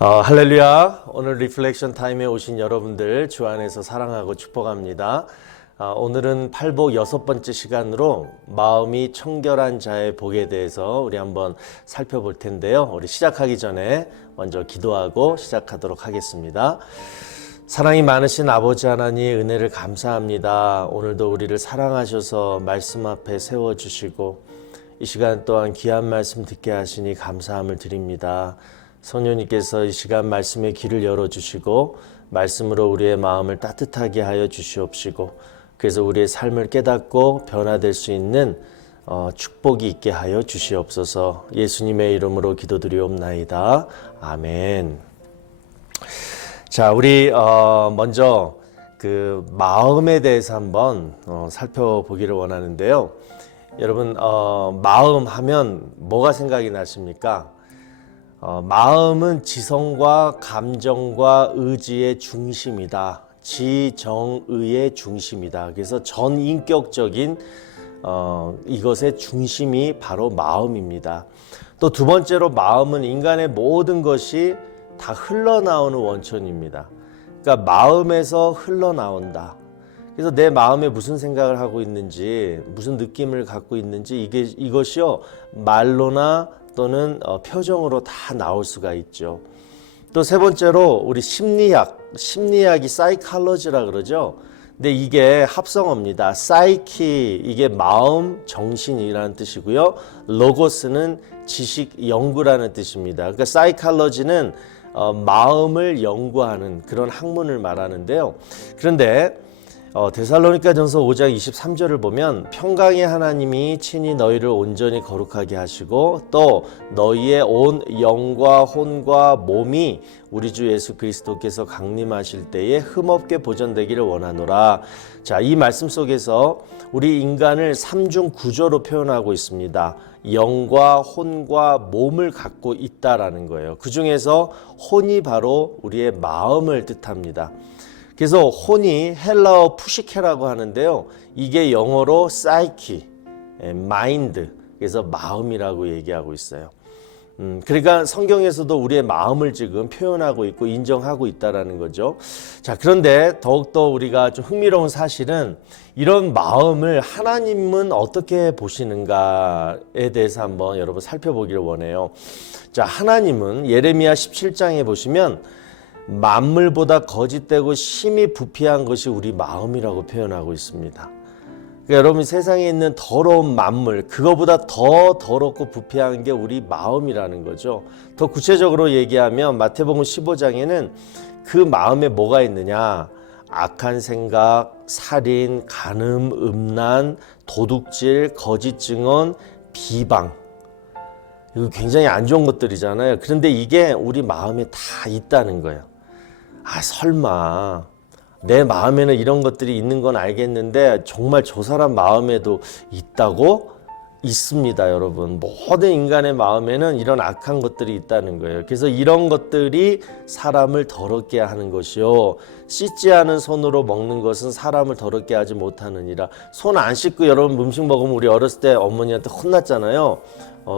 할렐루야. 오늘 리플렉션 타임에 오신 여러분들 주 안에서 사랑하고 축복합니다. 오늘은 팔복 6번째 시간으로 마음이 청결한 자의 복에 대해서 우리 한번 살펴볼 텐데요. 우리 시작하기 전에 먼저 기도하고 시작하도록 하겠습니다. 사랑이 많으신 아버지 하나님 은혜를 감사합니다. 오늘도 우리를 사랑하셔서 말씀 앞에 세워주시고 이 시간 또한 귀한 말씀 듣게 하시니 감사함을 드립니다. 성령님께서 이 시간 말씀의 길을 열어주시고 말씀으로 우리의 마음을 따뜻하게 하여 주시옵시고 그래서 우리의 삶을 깨닫고 변화될 수 있는 축복이 있게 하여 주시옵소서. 예수님의 이름으로 기도드리옵나이다. 아멘. 자, 우리 먼저 그 마음에 대해서 한번 살펴보기를 원하는데요. 여러분 마음 하면 뭐가 생각이 나십니까? 마음은 지성과 감정과 의지의 중심이다. 지정의의 중심이다. 그래서 전인격적인 이것의 중심이 바로 마음입니다. 또 두 번째로 마음은 인간의 모든 것이 다 흘러나오는 원천입니다. 그러니까 마음에서 흘러나온다. 그래서 내 마음에 무슨 생각을 하고 있는지, 무슨 느낌을 갖고 있는지 이것이요 말로나 또는 표정으로 다 나올 수가 있죠. 또 세 번째로 우리 심리학이 사이칼러지라 그러죠. 근데 이게 합성어입니다. 사이키 이게 마음, 정신이라는 뜻이고요. 로고스는 지식, 연구라는 뜻입니다. 그러니까 사이칼러지는 마음을 연구하는 그런 학문을 말하는데요. 그런데 데살로니가전서 5장 23절을 보면 평강의 하나님이 친히 너희를 온전히 거룩하게 하시고 또 너희의 온 영과 혼과 몸이 우리 주 예수 그리스도께서 강림하실 때에 흠없게 보존되기를 원하노라. 자, 이 말씀 속에서 우리 인간을 삼중 구조로 표현하고 있습니다. 영과 혼과 몸을 갖고 있다라는 거예요. 그 중에서 혼이 바로 우리의 마음을 뜻합니다. 그래서 혼이 헬라어 푸시케라고 하는데요. 이게 영어로 사이키, 마인드, 그래서 마음이라고 얘기하고 있어요. 그러니까 성경에서도 우리의 마음을 지금 표현하고 있고 인정하고 있다라는 거죠. 자, 그런데 더욱더 우리가 좀 흥미로운 사실은 이런 마음을 하나님은 어떻게 보시는가에 대해서 한번 여러분 살펴보기를 원해요. 자, 하나님은 예레미야 17장에 보시면 만물보다 거짓되고 심히 부패한 것이 우리 마음이라고 표현하고 있습니다. 그러니까 여러분 세상에 있는 더러운 만물 그거보다 더 더럽고 부패한 게 우리 마음이라는 거죠. 더 구체적으로 얘기하면 마태복음 15장에는 그 마음에 뭐가 있느냐, 악한 생각, 살인, 간음, 음란, 도둑질, 거짓 증언, 비방, 이거 굉장히 안 좋은 것들이잖아요. 그런데 이게 우리 마음에 다 있다는 거예요. 설마 내 마음에는 이런 것들이 있는 건 알겠는데 정말 저 사람 마음에도 있다고? 있습니다, 여러분. 모든 인간의 마음에는 이런 악한 것들이 있다는 거예요. 그래서 이런 것들이 사람을 더럽게 하는 것이요, 씻지 않은 손으로 먹는 것은 사람을 더럽게 하지 못하느니라. 손 안 씻고 여러분 음식 먹으면 우리 어렸을 때 어머니한테 혼났잖아요.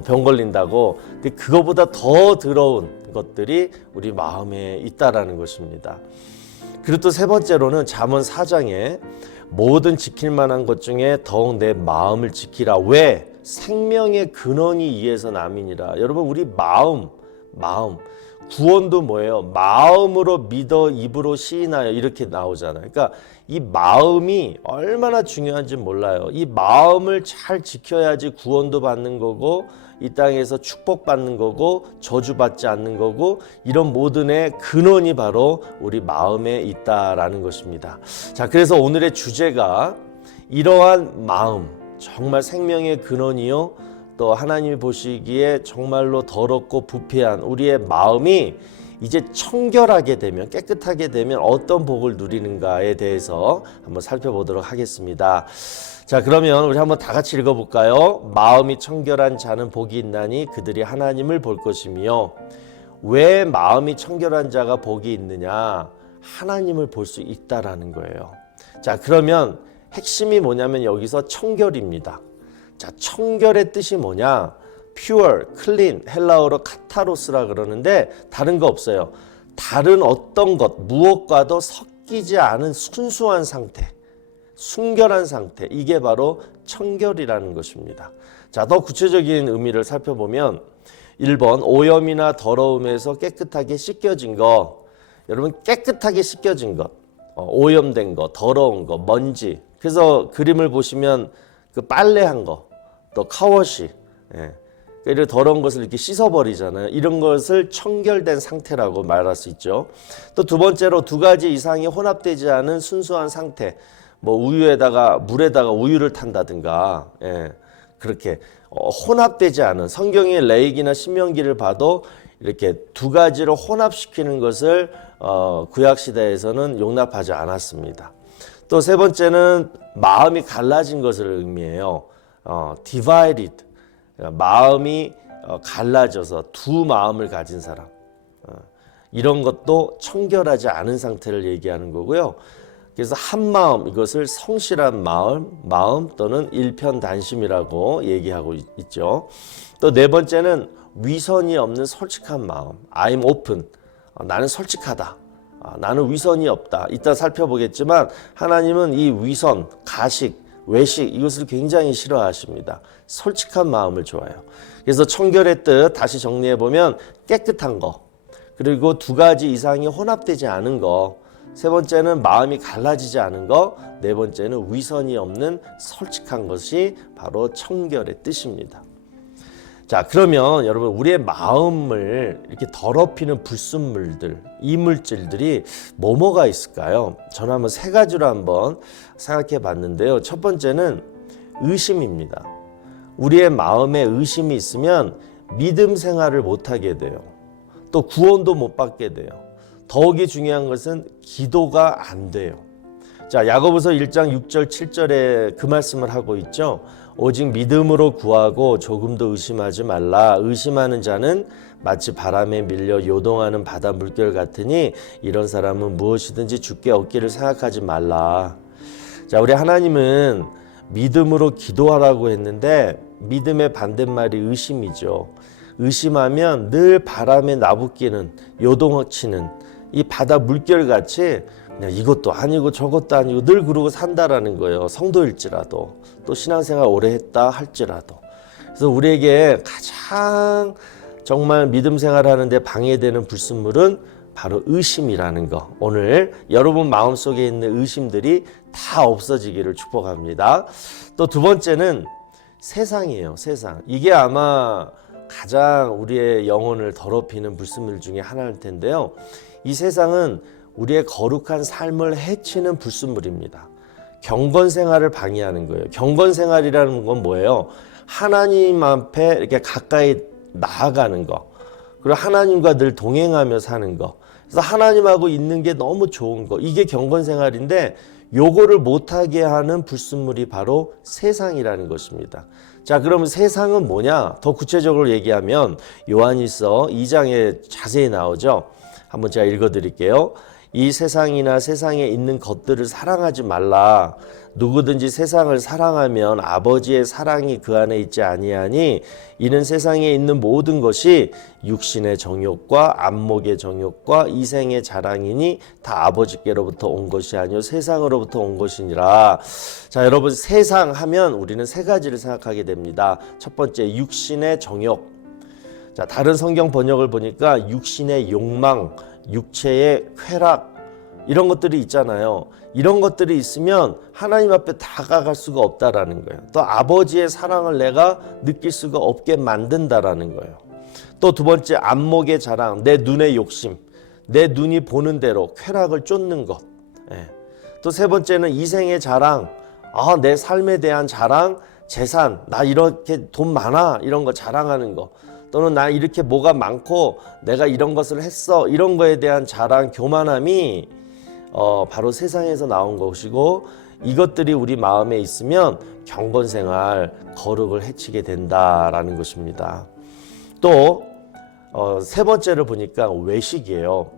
병 걸린다고. 근데 그거보다 더 더러운 것들이 우리 마음에 있다라는 것입니다. 그리고 또 세 번째로는 잠언 4장에 모든 지킬 만한 것 중에 더욱 내 마음을 지키라. 왜? 생명의 근원이 이에서 남이니라. 여러분 우리 마음 구원도 뭐예요? 마음으로 믿어 입으로 시인하여 이렇게 나오잖아요. 그러니까 이 마음이 얼마나 중요한지 몰라요. 이 마음을 잘 지켜야지 구원도 받는 거고 이 땅에서 축복받는 거고 저주받지 않는 거고 이런 모든의 근원이 바로 우리 마음에 있다라는 것입니다. 자, 그래서 오늘의 주제가 이러한 마음, 정말 생명의 근원이요 또 하나님이 보시기에 정말로 더럽고 부패한 우리의 마음이 이제 청결하게 되면, 깨끗하게 되면 어떤 복을 누리는가에 대해서 한번 살펴보도록 하겠습니다. 자, 그러면 우리 한번 다 같이 읽어볼까요? 마음이 청결한 자는 복이 있나니 그들이 하나님을 볼 것이며. 왜 마음이 청결한 자가 복이 있느냐? 하나님을 볼 수 있다라는 거예요. 자, 그러면 핵심이 뭐냐면 여기서 청결입니다. 자, 청결의 뜻이 뭐냐? pure, clean, 헬라어로 카타로스라 그러는데 다른 거 없어요. 다른 어떤 것, 무엇과도 섞이지 않은 순수한 상태, 순결한 상태, 이게 바로 청결이라는 것입니다. 자, 더 구체적인 의미를 살펴보면 1번 오염이나 더러움에서 깨끗하게 씻겨진 것. 여러분 깨끗하게 씻겨진 것, 오염된 것, 더러운 것, 먼지. 그래서 그림을 보시면 그 빨래한 거, 또 카워시, 이런 더러운 것을 이렇게 씻어버리잖아요. 이런 것을 청결된 상태라고 말할 수 있죠. 또 두 번째로 두 가지 이상이 혼합되지 않은 순수한 상태. 뭐 우유에다가 물에다가 우유를 탄다든가, 그렇게 혼합되지 않은, 성경의 레위기나 신명기를 봐도 이렇게 두 가지를 혼합시키는 것을 구약 시대에서는 용납하지 않았습니다. 또 세 번째는 마음이 갈라진 것을 의미해요. divided, 마음이 갈라져서 두 마음을 가진 사람, 이런 것도 청결하지 않은 상태를 얘기하는 거고요. 그래서 한 마음, 이것을 성실한 마음 또는 일편단심이라고 얘기하고 있죠. 또 네 번째는 위선이 없는 솔직한 마음, I'm open, 나는 솔직하다, 나는 위선이 없다. 이따 살펴보겠지만 하나님은 이 위선, 가식, 외식 이것을 굉장히 싫어하십니다. 솔직한 마음을 좋아해요. 그래서 청결의 뜻 다시 정리해보면 깨끗한 거, 그리고 두 가지 이상이 혼합되지 않은 거, 세 번째는 마음이 갈라지지 않은 거, 네 번째는 위선이 없는 솔직한 것이 바로 청결의 뜻입니다. 자, 그러면 여러분 우리의 마음을 이렇게 더럽히는 불순물들, 이물질들이 뭐가 있을까요? 저는 한번 세 가지로 한번 생각해 봤는데요. 첫 번째는 의심입니다. 우리의 마음에 의심이 있으면 믿음 생활을 못하게 돼요. 또 구원도 못 받게 돼요. 더욱이 중요한 것은 기도가 안 돼요. 자, 야고보서 1장 6절 7절에 그 말씀을 하고 있죠. 오직 믿음으로 구하고 조금도 의심하지 말라. 의심하는 자는 마치 바람에 밀려 요동하는 바다 물결 같으니 이런 사람은 무엇이든지 주께 얻기를 생각하지 말라. 자, 우리 하나님은 믿음으로 기도하라고 했는데 믿음의 반대말이 의심이죠. 의심하면 늘 바람에 나부끼는, 요동치는 이 바다 물결같이 그냥 이것도 아니고 저것도 아니고 늘 그러고 산다라는 거예요. 성도일지라도, 또 신앙생활 오래 했다 할지라도. 그래서 우리에게 가장 정말 믿음 생활하는데 방해되는 불순물은 바로 의심이라는 거. 오늘 여러분 마음속에 있는 의심들이 다 없어지기를 축복합니다. 또 두 번째는 세상이에요. 세상. 이게 아마 가장 우리의 영혼을 더럽히는 불순물 중에 하나일 텐데요. 이 세상은 우리의 거룩한 삶을 해치는 불순물입니다. 경건생활을 방해하는 거예요. 경건생활이라는 건 뭐예요? 하나님 앞에 이렇게 가까이 나아가는 거, 그리고 하나님과 늘 동행하며 사는 거, 그래서 하나님하고 있는 게 너무 좋은 거, 이게 경건생활인데 요거를 못하게 하는 불순물이 바로 세상이라는 것입니다. 자, 그러면 세상은 뭐냐? 더 구체적으로 얘기하면 요한일서 2장에 자세히 나오죠. 한번 제가 읽어드릴게요. 이 세상이나 세상에 있는 것들을 사랑하지 말라. 누구든지 세상을 사랑하면 아버지의 사랑이 그 안에 있지 아니하니 이는 세상에 있는 모든 것이 육신의 정욕과 안목의 정욕과 이생의 자랑이니 다 아버지께로부터 온 것이 아니요 세상으로부터 온 것이니라. 자, 여러분 세상 하면 우리는 세 가지를 생각하게 됩니다. 첫 번째 육신의 정욕. 자, 다른 성경 번역을 보니까 육신의 욕망, 육체의 쾌락 이런 것들이 있잖아요. 이런 것들이 있으면 하나님 앞에 다가갈 수가 없다라는 거예요. 또 아버지의 사랑을 내가 느낄 수가 없게 만든다라는 거예요. 또 두 번째 안목의 자랑, 내 눈의 욕심, 내 눈이 보는 대로 쾌락을 쫓는 것. 또 세 번째는 이생의 자랑, 내 삶에 대한 자랑, 재산, 나 이렇게 돈 많아 이런 거 자랑하는 거, 또는 나 이렇게 뭐가 많고 내가 이런 것을 했어 이런 거에 대한 자랑, 교만함이 바로 세상에서 나온 것이고 이것들이 우리 마음에 있으면 경건생활, 거룩을 해치게 된다라는 것입니다. 또 세 번째를 보니까 외식이에요.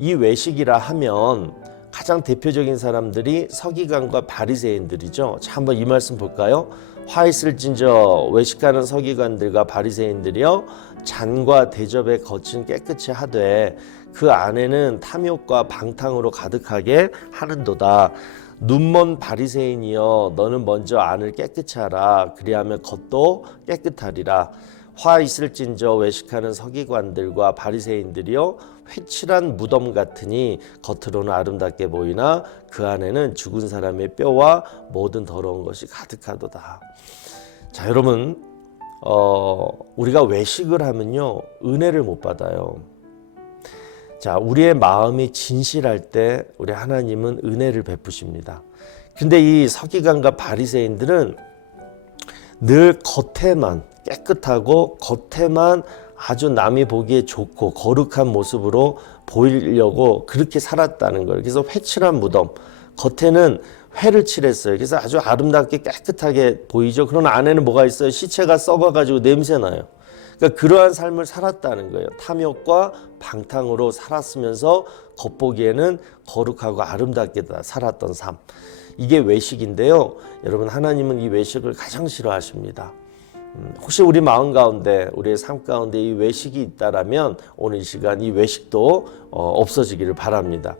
이 외식이라 하면 가장 대표적인 사람들이 서기관과 바리새인들이죠. 자, 한번 이 말씀 볼까요? 화 있을진저 외식하는 서기관들과 바리새인들이여 잔과 대접에 거친 깨끗이 하되 그 안에는 탐욕과 방탕으로 가득하게 하는도다. 눈먼 바리새인이여 너는 먼저 안을 깨끗이 하라. 그리하면 겉도 깨끗하리라. 화 있을진저 외식하는 서기관들과 바리새인들이여 회칠한 무덤 같으니 겉으로는 아름답게 보이나 그 안에는 죽은 사람의 뼈와 모든 더러운 것이 가득하도다. 자, 여러분, 우리가 외식을 하면요 은혜를 못 받아요. 자, 우리의 마음이 진실할 때 우리 하나님은 은혜를 베푸십니다. 근데 이 서기관과 바리새인들은 늘 겉에만 깨끗하고 겉에만 아주 남이 보기에 좋고 거룩한 모습으로 보이려고 그렇게 살았다는 거예요. 그래서 회칠한 무덤, 겉에는 회를 칠했어요. 그래서 아주 아름답게 깨끗하게 보이죠. 그러나 안에는 뭐가 있어요? 시체가 썩어가지고 냄새나요. 그러니까 그러한 삶을 살았다는 거예요. 탐욕과 방탕으로 살았으면서 겉보기에는 거룩하고 아름답게 살았던 삶. 이게 외식인데요. 여러분, 하나님은 이 외식을 가장 싫어하십니다. 혹시 우리 마음 가운데, 우리의 삶 가운데 이 외식이 있다라면 오늘 이 시간 이 외식도 없어지기를 바랍니다.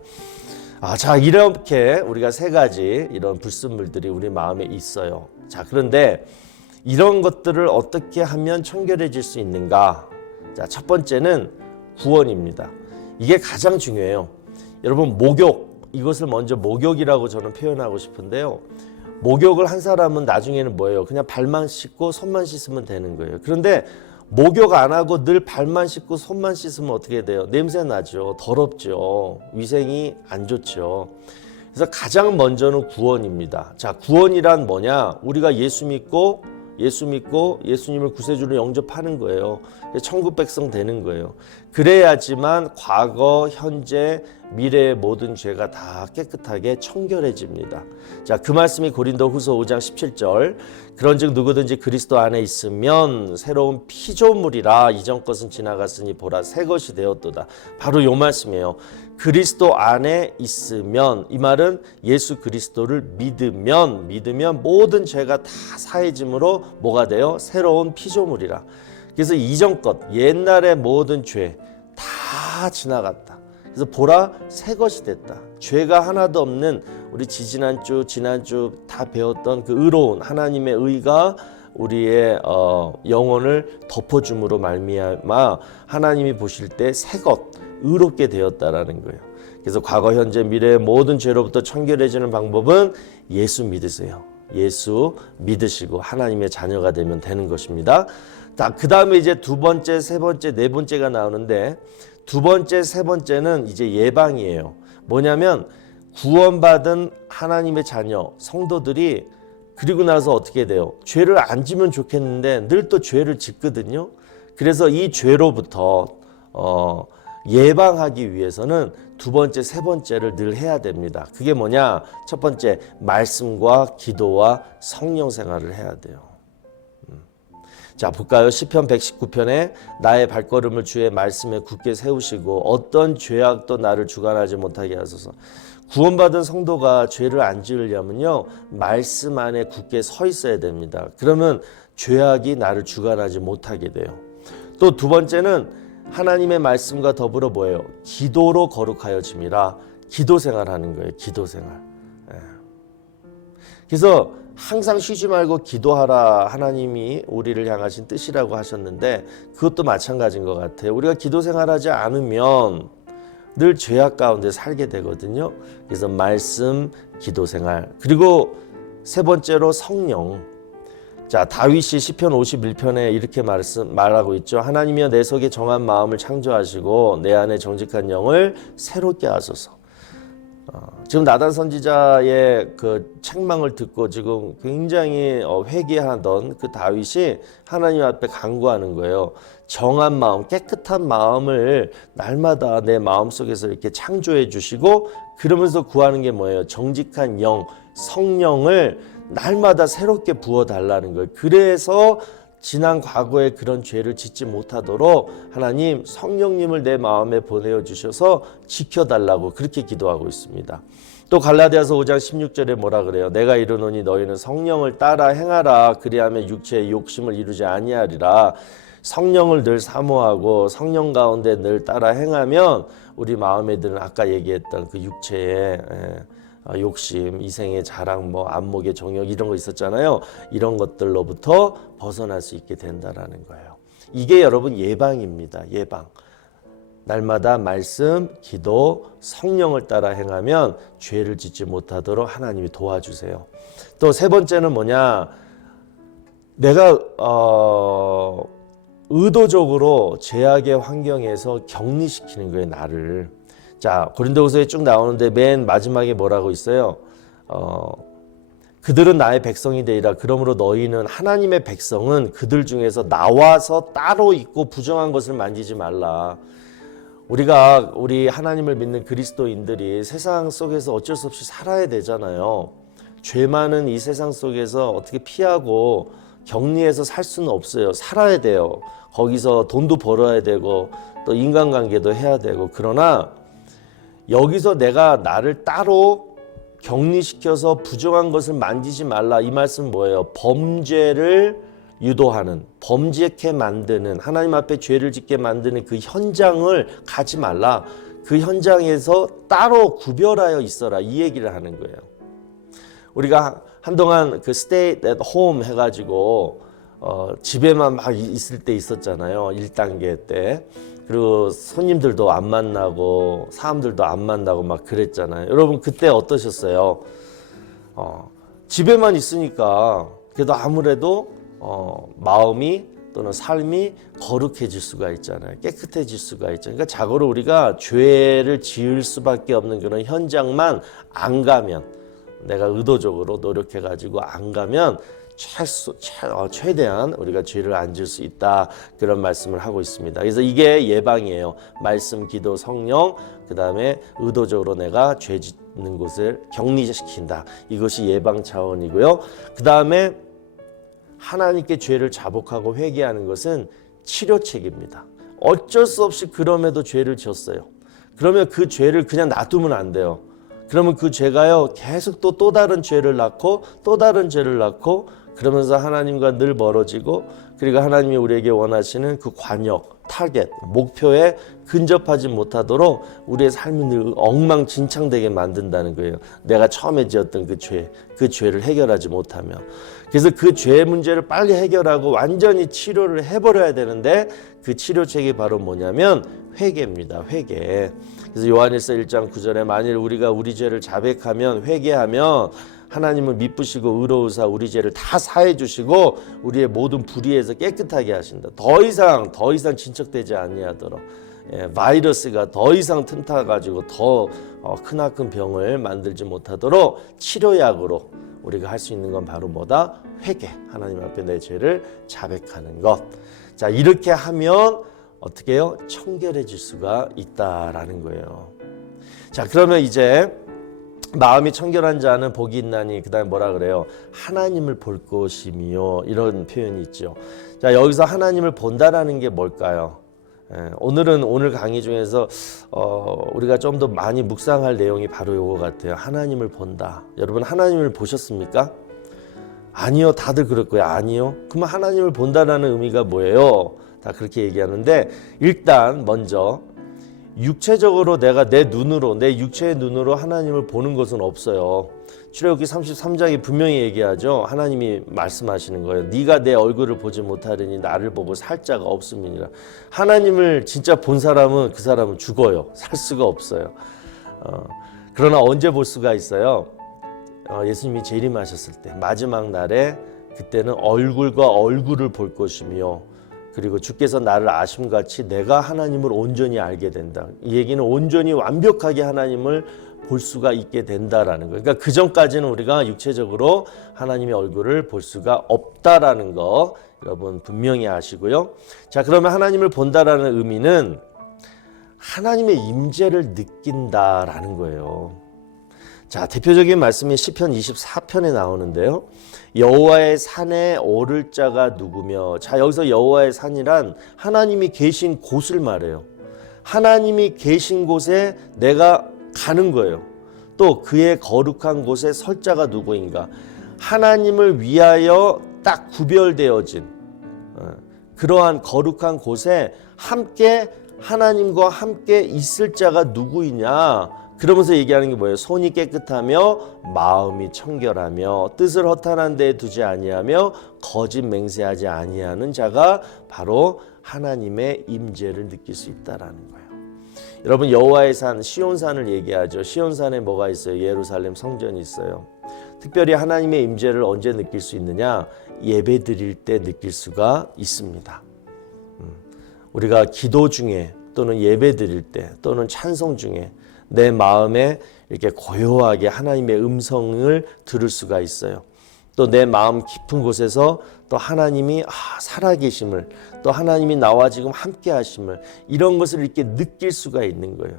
자, 이렇게 우리가 세 가지 이런 불순물들이 우리 마음에 있어요. 자, 그런데 이런 것들을 어떻게 하면 청결해질 수 있는가? 자, 첫 번째는 구원입니다. 이게 가장 중요해요. 여러분, 목욕, 이것을 먼저 목욕이라고 저는 표현하고 싶은데요. 목욕을 한 사람은 나중에는 뭐예요? 그냥 발만 씻고 손만 씻으면 되는 거예요. 그런데 목욕 안 하고 늘 발만 씻고 손만 씻으면 어떻게 돼요? 냄새 나죠. 더럽죠. 위생이 안 좋죠. 그래서 가장 먼저는 구원입니다. 자, 구원이란 뭐냐? 우리가 예수 믿고 예수님을 구세주로 영접하는 거예요. 천국 백성 되는 거예요. 그래야지만 과거, 현재, 미래의 모든 죄가 다 깨끗하게 청결해집니다. 자, 그 말씀이 고린도후서 5장 17절. 그런즉 누구든지 그리스도 안에 있으면 새로운 피조물이라. 이전 것은 지나갔으니 보라 새 것이 되었도다. 바로 요 말씀이에요. 그리스도 안에 있으면, 이 말은 예수 그리스도를 믿으면 모든 죄가 다 사해짐으로 뭐가 돼요? 새로운 피조물이라. 그래서 이전 것, 옛날의 모든 죄 다 지나갔다. 그래서 보라 새 것이 됐다. 죄가 하나도 없는 우리 지난주 다 배웠던 그 의로운 하나님의 의가 우리의 영혼을 덮어줌으로 말미암아 하나님이 보실 때 새 것, 의롭게 되었다라는 거예요. 그래서 과거, 현재, 미래의 모든 죄로부터 청결해지는 방법은 예수 믿으세요. 예수 믿으시고 하나님의 자녀가 되면 되는 것입니다. 자, 그 다음에 이제 두 번째, 세 번째, 네 번째가 나오는데, 두 번째, 세 번째는 이제 예방이에요. 뭐냐면 구원받은 하나님의 자녀, 성도들이 그리고 나서 어떻게 돼요? 죄를 안 지면 좋겠는데 늘 또 죄를 짓거든요. 그래서 이 죄로부터 예방하기 위해서는 두 번째, 세 번째를 늘 해야 됩니다. 그게 뭐냐? 첫 번째, 말씀과 기도와 성령 생활을 해야 돼요. 자, 볼까요? 시편 119편에 나의 발걸음을 주의 말씀에 굳게 세우시고 어떤 죄악도 나를 주관하지 못하게 하소서. 구원받은 성도가 죄를 안 지으려면요, 말씀 안에 굳게 서 있어야 됩니다. 그러면 죄악이 나를 주관하지 못하게 돼요. 또 두 번째는 하나님의 말씀과 더불어 뭐예요? 기도로 거룩하여짐이라. 기도 생활하는 거예요. 기도 생활. 그래서 항상 쉬지 말고 기도하라. 하나님이 우리를 향하신 뜻이라고 하셨는데 그것도 마찬가지인 것 같아요. 우리가 기도 생활하지 않으면 늘 죄악 가운데 살게 되거든요. 그래서 말씀, 기도 생활. 그리고 세 번째로 성령. 자, 다윗이 시편 51편에 이렇게 말하고 있죠. 하나님이여 내 속에 정한 마음을 창조하시고 내 안에 정직한 영을 새롭게 하소서. 지금 나단 선지자의 그 책망을 듣고 지금 굉장히 회개하던 그 다윗이 하나님 앞에 간구하는 거예요. 정한 마음, 깨끗한 마음을 날마다 내 마음속에서 이렇게 창조해 주시고, 그러면서 구하는 게 뭐예요? 정직한 영, 성령을 날마다 새롭게 부어달라는 거예요. 그래서 지난 과거에 그런 죄를 짓지 못하도록 하나님 성령님을 내 마음에 보내어 주셔서 지켜달라고 그렇게 기도하고 있습니다. 또 갈라디아서 5장 16절에 뭐라 그래요? 내가 이르노니 너희는 성령을 따라 행하라. 그리하면 육체의 욕심을 이루지 아니하리라. 성령을 늘 사모하고 성령 가운데 늘 따라 행하면 우리 마음에 드는 아까 얘기했던 그 육체의 욕심, 이생의 자랑, 안목의 정욕 이런 거 있었잖아요. 이런 것들로부터 벗어날 수 있게 된다라는 거예요. 이게 여러분 예방입니다. 예방. 날마다 말씀, 기도, 성령을 따라 행하면 죄를 짓지 못하도록 하나님이 도와주세요. 또 세 번째는 뭐냐? 내가 의도적으로 죄악의 환경에서 격리시키는 거예요, 나를. 자, 고린도후서에 쭉 나오는데 맨 마지막에 뭐라고 있어요? 그들은 나의 백성이 되리라. 그러므로 너희는 하나님의 백성은 그들 중에서 나와서 따로 있고 부정한 것을 만지지 말라. 우리 하나님을 믿는 그리스도인들이 세상 속에서 어쩔 수 없이 살아야 되잖아요. 죄 많은 이 세상 속에서 어떻게 피하고 격리해서 살 수는 없어요. 살아야 돼요. 거기서 돈도 벌어야 되고 또 인간관계도 해야 되고. 그러나 여기서 내가 나를 따로 격리시켜서 부정한 것을 만지지 말라. 이 말씀은 뭐예요? 범죄를 유도하는, 범죄케 만드는, 하나님 앞에 죄를 짓게 만드는 그 현장을 가지 말라. 그 현장에서 따로 구별하여 있어라. 이 얘기를 하는 거예요. 우리가 한동안 그 stay at home 해가지고 집에만 막 있을 때 있었잖아요. 1단계 때. 그리고 손님들도 안 만나고 사람들도 안 만나고 막 그랬잖아요. 여러분 그때 어떠셨어요? 집에만 있으니까 그래도 아무래도 마음이 또는 삶이 거룩해질 수가 있잖아요. 깨끗해질 수가 있잖아요. 그러니까 자고로 우리가 죄를 지을 수밖에 없는 그런 현장만 안 가면, 내가 의도적으로 노력해가지고 안 가면 최대한 우리가 죄를 안 지을 수 있다. 그런 말씀을 하고 있습니다. 그래서 이게 예방이에요. 말씀, 기도, 성령, 그 다음에 의도적으로 내가 죄 짓는 곳을 격리시킨다. 이것이 예방 차원이고요. 그 다음에 하나님께 죄를 자복하고 회개하는 것은 치료책입니다. 어쩔 수 없이 그럼에도 죄를 지었어요. 그러면 그 죄를 그냥 놔두면 안 돼요. 그러면 그 죄가요 계속 또 다른 죄를 낳고 또 다른 죄를 낳고 그러면서 하나님과 늘 멀어지고, 그리고 하나님이 우리에게 원하시는 그 관역, 타겟, 목표에 근접하지 못하도록 우리의 삶이 늘 엉망진창되게 만든다는 거예요. 내가 처음에 지었던 그 죄를 해결하지 못하면. 그래서 그 죄 문제를 빨리 해결하고 완전히 치료를 해버려야 되는데 그 치료책이 바로 뭐냐면 회개입니다. 회개. 그래서 요한일서 1장 9절에 만일 우리가 우리 죄를 자백하면, 회개하면 하나님은 미쁘시고 의로우사 우리 죄를 다 사해 주시고 우리의 모든 불의에서 깨끗하게 하신다. 더 이상 진척되지 아니하도록, 바이러스가 더 이상 틈타가지고 더 크나큰 병을 만들지 못하도록 치료약으로 우리가 할 수 있는 건 바로 뭐다? 회개. 하나님 앞에 내 죄를 자백하는 것. 자, 이렇게 하면 어떻게 해요? 청결해질 수가 있다라는 거예요. 자, 그러면 이제 마음이 청결한 자는 복이 있나니, 그 다음에 뭐라 그래요? 하나님을 볼 것이며, 이런 표현이 있죠. 자, 여기서 하나님을 본다라는 게 뭘까요? 오늘 강의 중에서 우리가 좀 더 많이 묵상할 내용이 바로 이거 같아요. 하나님을 본다. 여러분 하나님을 보셨습니까? 아니요. 다들 그럴 거예요. 아니요. 그러면 하나님을 본다라는 의미가 뭐예요? 다 그렇게 얘기하는데, 일단 먼저 육체적으로 내가 내 육체의 눈으로 하나님을 보는 것은 없어요. 출애굽기 33장이 분명히 얘기하죠. 하나님이 말씀하시는 거예요. 네가 내 얼굴을 보지 못하리니 나를 보고 살 자가 없음이니라. 하나님을 진짜 본 사람은 그 사람은 죽어요. 살 수가 없어요. 그러나 언제 볼 수가 있어요? 예수님이 재림하셨을 때 마지막 날에, 그때는 얼굴과 얼굴을 볼 것이며, 그리고 주께서 나를 아심같이 내가 하나님을 온전히 알게 된다. 이 얘기는 온전히 완벽하게 하나님을 볼 수가 있게 된다라는 거예요. 그러니까 그 전까지는 우리가 육체적으로 하나님의 얼굴을 볼 수가 없다라는 거 여러분 분명히 아시고요. 자, 그러면 하나님을 본다라는 의미는 하나님의 임재를 느낀다라는 거예요. 자, 대표적인 말씀이 시편 24편에 나오는데요. 여호와의 산에 오를 자가 누구며. 자, 여기서 여호와의 산이란 하나님이 계신 곳을 말해요. 하나님이 계신 곳에 내가 가는 거예요. 또 그의 거룩한 곳에 설 자가 누구인가. 하나님을 위하여 딱 구별되어진 그러한 거룩한 곳에 함께 하나님과 함께 있을 자가 누구이냐. 그러면서 얘기하는 게 뭐예요? 손이 깨끗하며 마음이 청결하며 뜻을 허탄한 데에 두지 아니하며 거짓 맹세하지 아니하는 자가 바로 하나님의 임재를 느낄 수 있다라는 거예요. 여러분, 여호와의 산, 시온산을 얘기하죠. 시온산에 뭐가 있어요? 예루살렘 성전이 있어요. 특별히 하나님의 임재를 언제 느낄 수 있느냐? 예배 드릴 때 느낄 수가 있습니다. 우리가 기도 중에 또는 예배 드릴 때 또는 찬송 중에 내 마음에 이렇게 고요하게 하나님의 음성을 들을 수가 있어요. 또 내 마음 깊은 곳에서 또 하나님이 살아계심을, 또 하나님이 나와 지금 함께 하심을, 이런 것을 이렇게 느낄 수가 있는 거예요.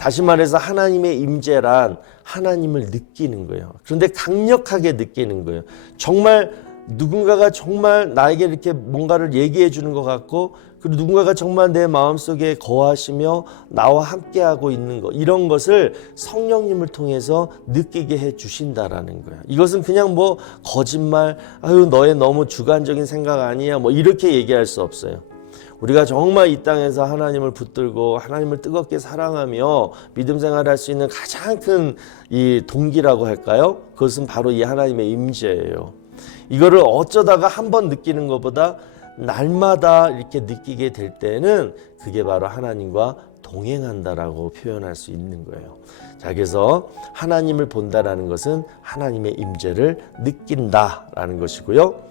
다시 말해서 하나님의 임재란 하나님을 느끼는 거예요. 그런데 강력하게 느끼는 거예요. 정말 누군가가 정말 나에게 이렇게 뭔가를 얘기해 주는 것 같고, 그리고 누군가가 정말 내 마음속에 거하시며 나와 함께하고 있는 것, 이런 것을 성령님을 통해서 느끼게 해 주신다라는 거예요. 이것은 그냥 뭐 거짓말, 너의 너무 주관적인 생각 아니야, 뭐 이렇게 얘기할 수 없어요. 우리가 정말 이 땅에서 하나님을 붙들고 하나님을 뜨겁게 사랑하며 믿음 생활할 수 있는 가장 큰 이 동기라고 할까요? 그것은 바로 이 하나님의 임재예요. 이거를 어쩌다가 한번 느끼는 것보다 날마다 이렇게 느끼게 될 때는 그게 바로 하나님과 동행한다라고 표현할 수 있는 거예요. 자, 그래서 하나님을 본다라는 것은 하나님의 임재를 느낀다라는 것이고요.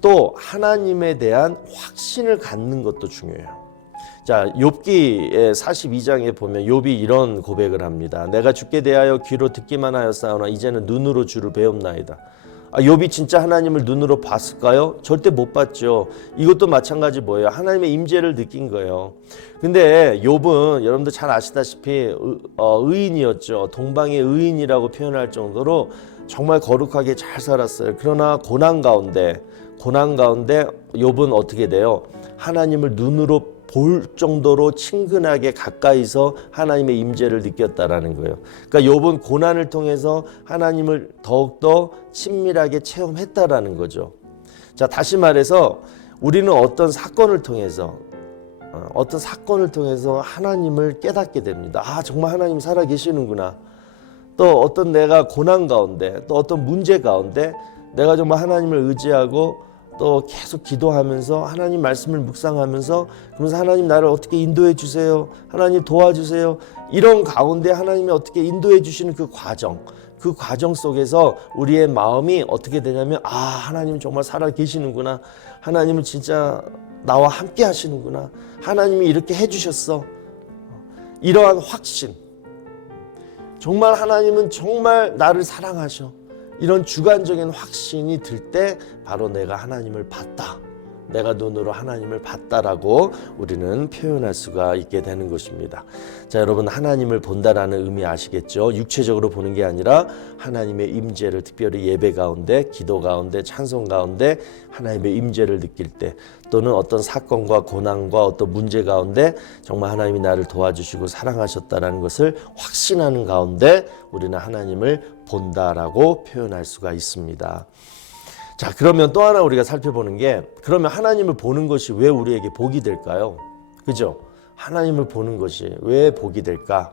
또 하나님에 대한 확신을 갖는 것도 중요해요. 자, 욥기의 42장에 보면 욥이 이런 고백을 합니다. 내가 주께 대하여 귀로 듣기만 하였사오나 이제는 눈으로 주를 배웁나이다. 욥이 진짜 하나님을 눈으로 봤을까요? 절대 못 봤죠. 이것도 마찬가지 뭐예요? 하나님의 임재를 느낀 거예요. 근데 욥은 여러분들 잘 아시다시피 의인이었죠. 동방의 의인이라고 표현할 정도로 정말 거룩하게 잘 살았어요. 그러나 고난 가운데 욥은 어떻게 돼요? 하나님을 눈으로 볼 정도로 친근하게 가까이서 하나님의 임재를 느꼈다라는 거예요. 그러니까 욥은 고난을 통해서 하나님을 더욱더 친밀하게 체험했다라는 거죠. 자, 다시 말해서 우리는 어떤 사건을 통해서 하나님을 깨닫게 됩니다. 정말 하나님 살아 계시는구나. 또 어떤 내가 고난 가운데, 또 어떤 문제 가운데 내가 정말 하나님을 의지하고 또 계속 기도하면서 하나님 말씀을 묵상하면서, 그러면서 하나님 나를 어떻게 인도해 주세요, 하나님 도와주세요, 이런 가운데 하나님이 어떻게 인도해 주시는 그 과정 속에서 우리의 마음이 어떻게 되냐면 하나님 정말 살아 계시는구나, 하나님은 진짜 나와 함께 하시는구나, 하나님이 이렇게 해주셨어, 이러한 확신, 정말 하나님은 정말 나를 사랑하셔, 이런 주관적인 확신이 들 때 바로 내가 하나님을 봤다, 내가 눈으로 하나님을 봤다라고 우리는 표현할 수가 있게 되는 것입니다. 자, 여러분, 하나님을 본다라는 의미 아시겠죠? 육체적으로 보는 게 아니라 하나님의 임재를, 특별히 예배 가운데, 기도 가운데, 찬송 가운데 하나님의 임재를 느낄 때, 또는 어떤 사건과 고난과 어떤 문제 가운데 정말 하나님이 나를 도와주시고 사랑하셨다라는 것을 확신하는 가운데 우리는 하나님을 본다라고 표현할 수가 있습니다. 자, 그러면 또 하나 우리가 살펴보는 게, 그러면 하나님을 보는 것이 왜 우리에게 복이 될까요? 그죠? 하나님을 보는 것이 왜 복이 될까?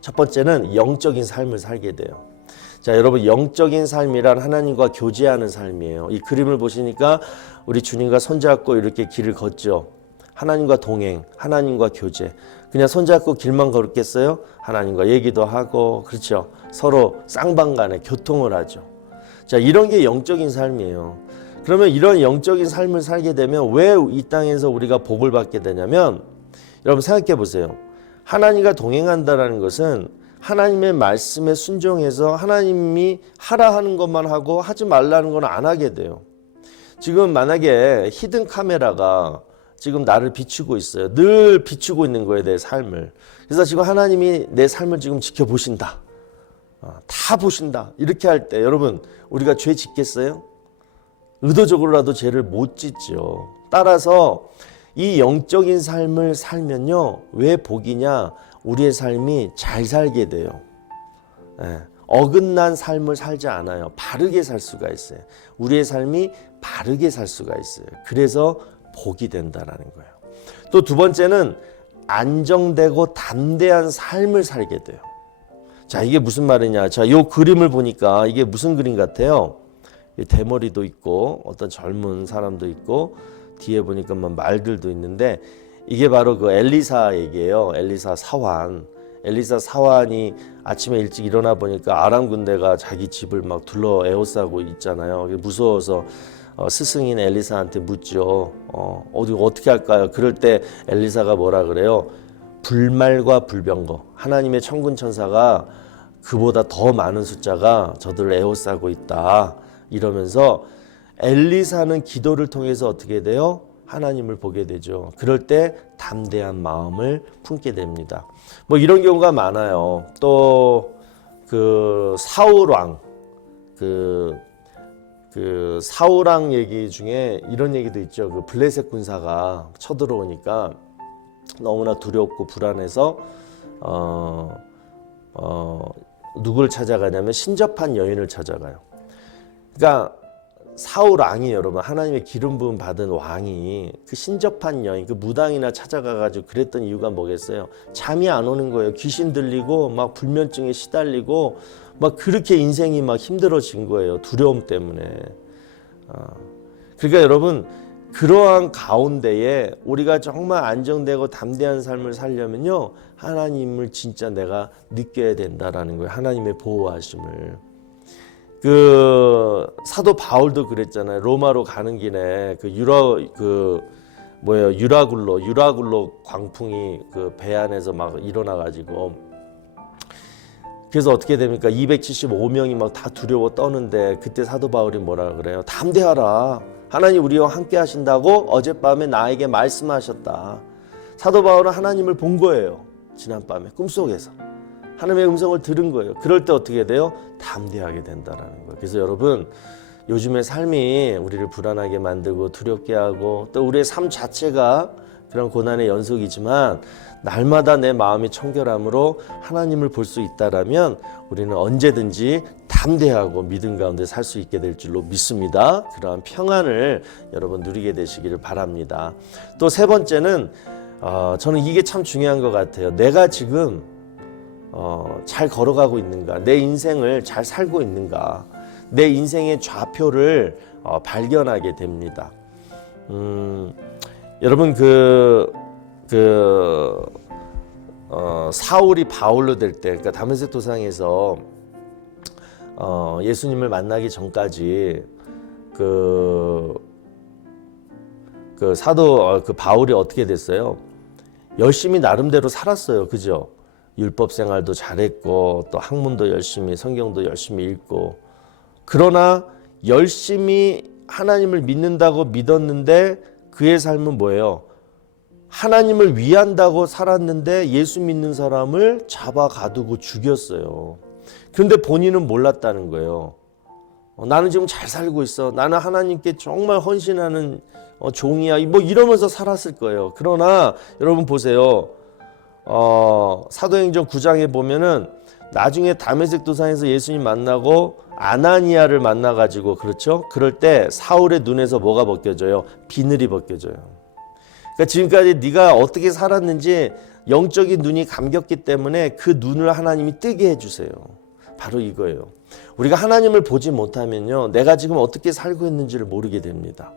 첫 번째는 영적인 삶을 살게 돼요. 자, 여러분, 영적인 삶이란 하나님과 교제하는 삶이에요. 이 그림을 보시니까 우리 주님과 손잡고 이렇게 길을 걷죠. 하나님과 동행, 하나님과 교제. 그냥 손잡고 길만 걸었겠어요? 하나님과 얘기도 하고, 그렇죠? 서로 쌍방간에 교통을 하죠. 자, 이런 게 영적인 삶이에요. 그러면 이런 영적인 삶을 살게 되면 왜 이 땅에서 우리가 복을 받게 되냐면, 여러분 생각해 보세요. 하나님과 동행한다라는 것은 하나님의 말씀에 순종해서 하나님이 하라 하는 것만 하고 하지 말라는 건 안 하게 돼요. 지금 만약에 히든 카메라가 지금 나를 비추고 있어요. 늘 비추고 있는 거예요, 내 삶을. 그래서 지금 하나님이 내 삶을 지금 지켜보신다. 다 보신다. 이렇게 할 때 여러분 우리가 죄 짓겠어요? 의도적으로라도 죄를 못 짓죠. 따라서 이 영적인 삶을 살면요. 왜 복이냐? 우리의 삶이 잘 살게 돼요. 예, 어긋난 삶을 살지 않아요. 바르게 살 수가 있어요. 우리의 삶이 바르게 살 수가 있어요. 그래서 복이 된다라는 거예요. 또 두 번째는 안정되고 담대한 삶을 살게 돼요. 자, 이게 무슨 말이냐? 자, 요 그림을 보니까 이게 무슨 그림 같아요? 대머리도 있고 어떤 젊은 사람도 있고 뒤에 보니까 말들도 있는데 이게 바로 그 엘리사 얘기예요. 엘리사 사환. 엘리사 사환이 아침에 일찍 일어나 보니까 아람 군대가 자기 집을 막 둘러 에워싸고 있잖아요. 무서워서 스승인 엘리사한테 묻죠. 어떻게 할까요? 그럴 때 엘리사가 뭐라 그래요? 불말과 불병거. 하나님의 천군 천사가 그보다 더 많은 숫자가 저들을 에워싸고 있다. 이러면서 엘리사는 기도를 통해서 어떻게 돼요? 하나님을 보게 되죠. 그럴 때 담대한 마음을 품게 됩니다. 뭐 이런 경우가 많아요. 또 그 사울 왕, 그 사울 왕 얘기 중에 이런 얘기도 있죠. 그 블레셋 군사가 쳐들어오니까 너무나 두렵고 불안해서 누굴 찾아가냐면 신접한 여인을 찾아가요. 그러니까 사울 왕이 여러분 하나님의 기름 부음 받은 왕이 그 신접한 여인 그 무당이나 찾아가가지고 그랬던 이유가 뭐겠어요? 잠이 안 오는 거예요. 귀신 들리고 막 불면증에 시달리고 막 그렇게 인생이 막 힘들어진 거예요. 두려움 때문에. 그러니까 여러분 그러한 가운데에 우리가 정말 안정되고 담대한 삶을 살려면요 하나님을 진짜 내가 느껴야 된다라는 거예요. 하나님의 보호하심을. 그 사도 바울도 그랬잖아요. 로마로 가는 길에 유라굴로 광풍이 그 배 안에서 막 일어나 가지고 그래서 어떻게 됩니까? 275명이 막 다 두려워 떠는데 그때 사도 바울이 뭐라 그래요? 담대하라. 하나님 우리와 함께 하신다고 어젯밤에 나에게 말씀하셨다. 사도 바울은 하나님을 본 거예요. 지난밤에 꿈속에서. 하나님의 음성을 들은 거예요. 그럴 때 어떻게 돼요? 담대하게 된다라는 거예요. 그래서 여러분 요즘의 삶이 우리를 불안하게 만들고 두렵게 하고 또 우리의 삶 자체가 그런 고난의 연속이지만 날마다 내 마음이 청결함으로 하나님을 볼 수 있다라면 우리는 언제든지 담대하고 믿음 가운데 살 수 있게 될 줄로 믿습니다. 그러한 평안을 여러분 누리게 되시기를 바랍니다. 또 세 번째는 저는 이게 참 중요한 것 같아요. 내가 지금 잘 걸어가고 있는가? 내 인생을 잘 살고 있는가? 내 인생의 좌표를 발견하게 됩니다. 여러분 사울이 바울로 될 때, 그러니까 다메섹 도상에서 예수님을 만나기 전까지 사도 바울이 어떻게 됐어요? 열심히 나름대로 살았어요, 그죠? 율법 생활도 잘했고 또 학문도 열심히 성경도 열심히 읽고 그러나 열심히 하나님을 믿는다고 믿었는데 그의 삶은 뭐예요? 하나님을 위한다고 살았는데 예수 믿는 사람을 잡아 가두고 죽였어요. 그런데 본인은 몰랐다는 거예요. 나는 지금 잘 살고 있어. 나는 하나님께 정말 헌신하는 종이야. 뭐 이러면서 살았을 거예요. 그러나 여러분 보세요. 사도행전 9장에 보면은 나중에 다메섹 도상에서 예수님 만나고 아나니아를 만나가지고 그렇죠? 그럴 때 사울의 눈에서 뭐가 벗겨져요? 비늘이 벗겨져요. 그러니까 지금까지 네가 어떻게 살았는지 영적인 눈이 감겼기 때문에 그 눈을 하나님이 뜨게 해주세요. 바로 이거예요. 우리가 하나님을 보지 못하면요, 내가 지금 어떻게 살고 있는지를 모르게 됩니다.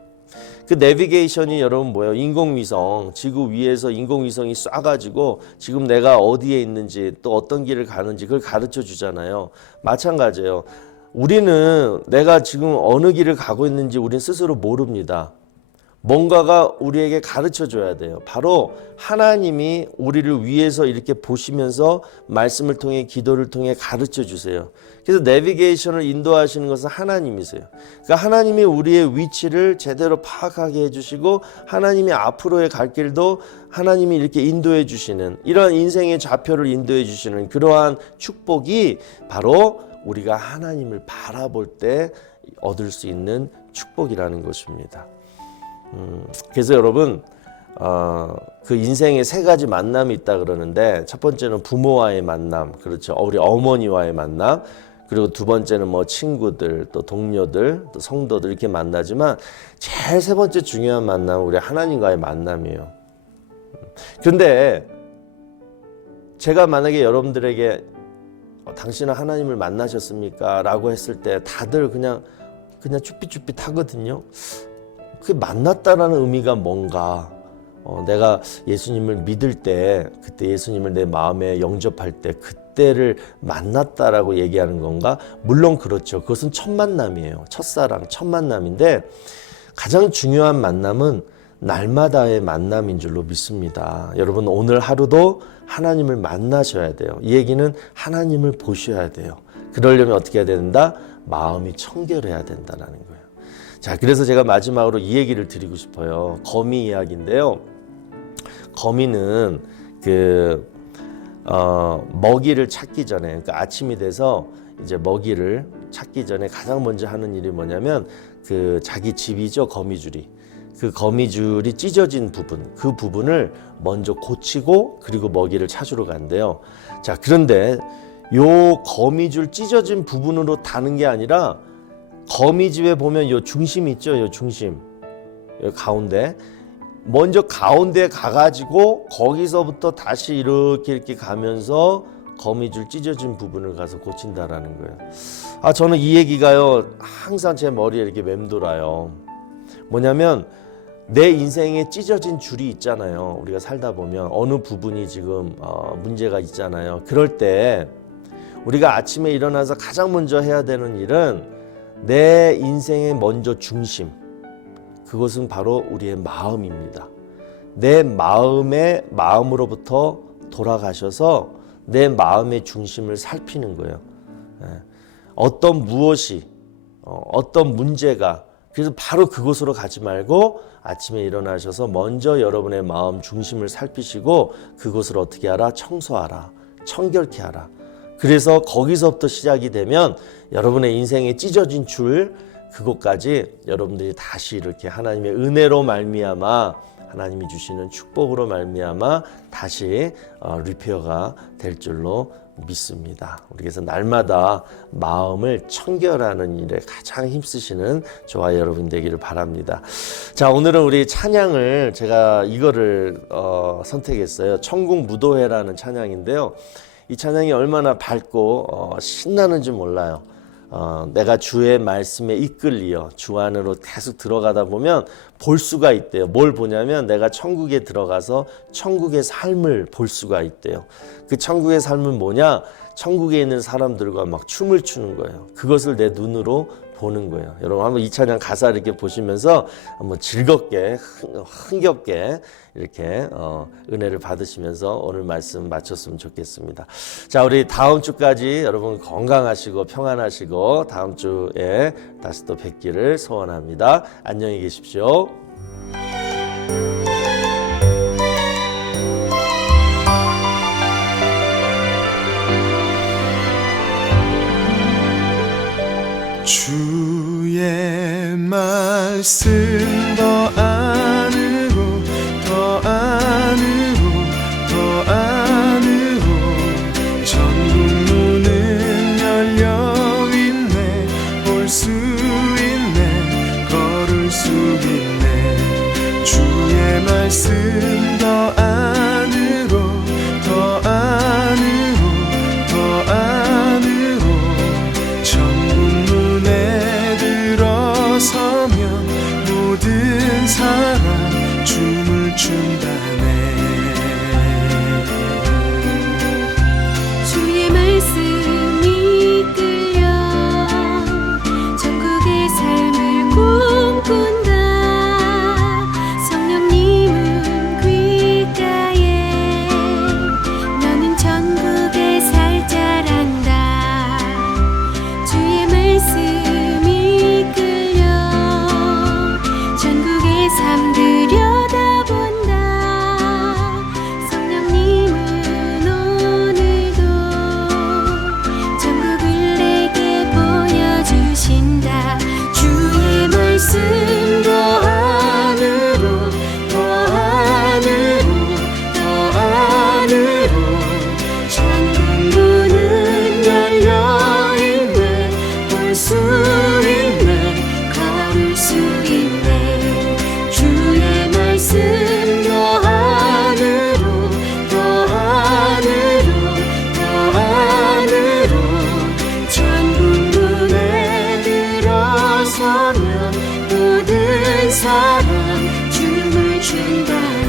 그 내비게이션이 여러분 뭐예요? 인공위성, 지구 위에서 인공위성이 쏴가지고 지금 내가 어디에 있는지 또 어떤 길을 가는지 그걸 가르쳐 주잖아요. 마찬가지예요. 우리는 내가 지금 어느 길을 가고 있는지 우리는 스스로 모릅니다. 뭔가가 우리에게 가르쳐 줘야 돼요. 바로 하나님이 우리를 위해서 이렇게 보시면서 말씀을 통해 기도를 통해 가르쳐 주세요. 그래서 내비게이션을 인도하시는 것은 하나님이세요. 그러니까 하나님이 우리의 위치를 제대로 파악하게 해주시고 하나님이 앞으로의 갈 길도 하나님이 이렇게 인도해 주시는 이러한 인생의 좌표를 인도해 주시는 그러한 축복이 바로 우리가 하나님을 바라볼 때 얻을 수 있는 축복이라는 것입니다. 그래서 여러분 그 인생에 세 가지 만남이 있다 그러는데 첫 번째는 부모와의 만남, 그렇죠. 우리 어머니와의 만남, 그리고 두 번째는 뭐 친구들, 또 동료들, 또 성도들 이렇게 만나지만 제일 세 번째 중요한 만남은 우리 하나님과의 만남이에요. 그런데 제가 만약에 여러분들에게 당신은 하나님을 만나셨습니까? 라고 했을 때 다들 그냥 쭈삣쭈삣 하거든요. 그 만났다라는 의미가 뭔가, 내가 예수님을 믿을 때, 그때 예수님을 내 마음에 영접할 때 그때를 만났다라고 얘기하는 건가? 물론 그렇죠. 그것은 첫 만남이에요. 첫사랑, 첫 만남인데 가장 중요한 만남은 날마다의 만남인 줄로 믿습니다. 여러분 오늘 하루도 하나님을 만나셔야 돼요. 이 얘기는 하나님을 보셔야 돼요. 그러려면 어떻게 해야 된다? 마음이 청결해야 된다는 거예요. 자, 그래서 제가 마지막으로 이 얘기를 드리고 싶어요. 거미 이야기인데요. 거미는 먹이를 찾기 전에, 그러니까 아침이 돼서 이제 먹이를 찾기 전에 가장 먼저 하는 일이 뭐냐면 그 자기 집이죠, 거미줄이. 그 거미줄이 찢어진 부분, 그 부분을 먼저 고치고 그리고 먹이를 찾으러 간대요. 자, 그런데 요 거미줄 찢어진 부분으로 다는 게 아니라 거미집에 보면 요 중심 있죠, 요 중심, 요 가운데. 먼저 가운데 가가지고 거기서부터 다시 이렇게 가면서 거미줄 찢어진 부분을 가서 고친다라는 거예요. 저는 이 얘기가요 항상 제 머리에 이렇게 맴돌아요. 뭐냐면 내 인생에 찢어진 줄이 있잖아요. 우리가 살다 보면 어느 부분이 지금 문제가 있잖아요. 그럴 때 우리가 아침에 일어나서 가장 먼저 해야 되는 일은 내 인생의 먼저 중심, 그것은 바로 우리의 마음입니다. 내 마음으로부터 돌아가셔서 내 마음의 중심을 살피는 거예요. 어떤 무엇이, 어떤 문제가, 그래서 바로 그곳으로 가지 말고 아침에 일어나셔서 먼저 여러분의 마음 중심을 살피시고 그곳을 어떻게 하라? 청소하라. 청결케 하라. 그래서 거기서부터 시작이 되면 여러분의 인생에 찢어진 줄, 그곳까지 여러분들이 다시 이렇게 하나님의 은혜로 말미암아, 하나님이 주시는 축복으로 말미암아 다시 리페어가 될 줄로 믿습니다. 그래서 날마다 마음을 청결하는 일에 가장 힘쓰시는 저와 여러분 되기를 바랍니다. 자, 오늘은 우리 찬양을 제가 이거를 선택했어요. 천국 무도회라는 찬양인데요. 이 찬양이 얼마나 밝고 신나는지 몰라요. 내가 주의 말씀에 이끌리어 주 안으로 계속 들어가다 보면 볼 수가 있대요. 뭘 보냐면 내가 천국에 들어가서 천국의 삶을 볼 수가 있대요. 그 천국의 삶은 뭐냐? 천국에 있는 사람들과 막 춤을 추는 거예요. 그것을 내 눈으로 보는 거예요. 여러분 한번 이 찬양 가사 이렇게 보시면서 한번 즐겁게 흥겹게 이렇게 은혜를 받으시면서 오늘 말씀 마쳤으면 좋겠습니다. 자, 우리 다음 주까지 여러분 건강하시고 평안하시고 다음 주에 다시 또 뵙기를 소원합니다. 안녕히 계십시오. 주의 말씀 더 안으로 더 안으로 더 안으로 천국 문은 열려있네. 볼 수 있네. 걸을 수 있네. 주의 말씀 더 안으로 더 안으로 더 안으로 서면 모든 사람 춤을 춘다네. 주의 말씀이 이끌려 천국의 삶을 꿈꾼다. 준다네.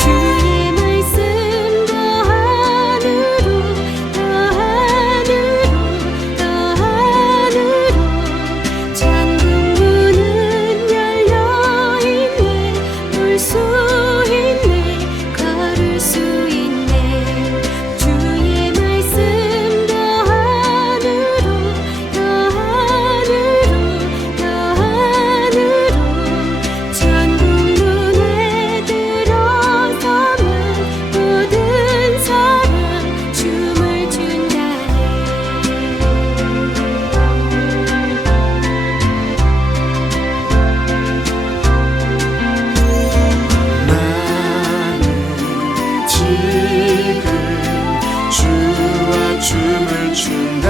주의 말씀 더하늘로 천국 문은 열려있네. 볼 수 있네. 걸을 수 있네. 주의 말씀 더하늘로 천국 문에 들어서면 모든 사람 춤을 춘다네. 나는 지금 주와 춤을 춘다.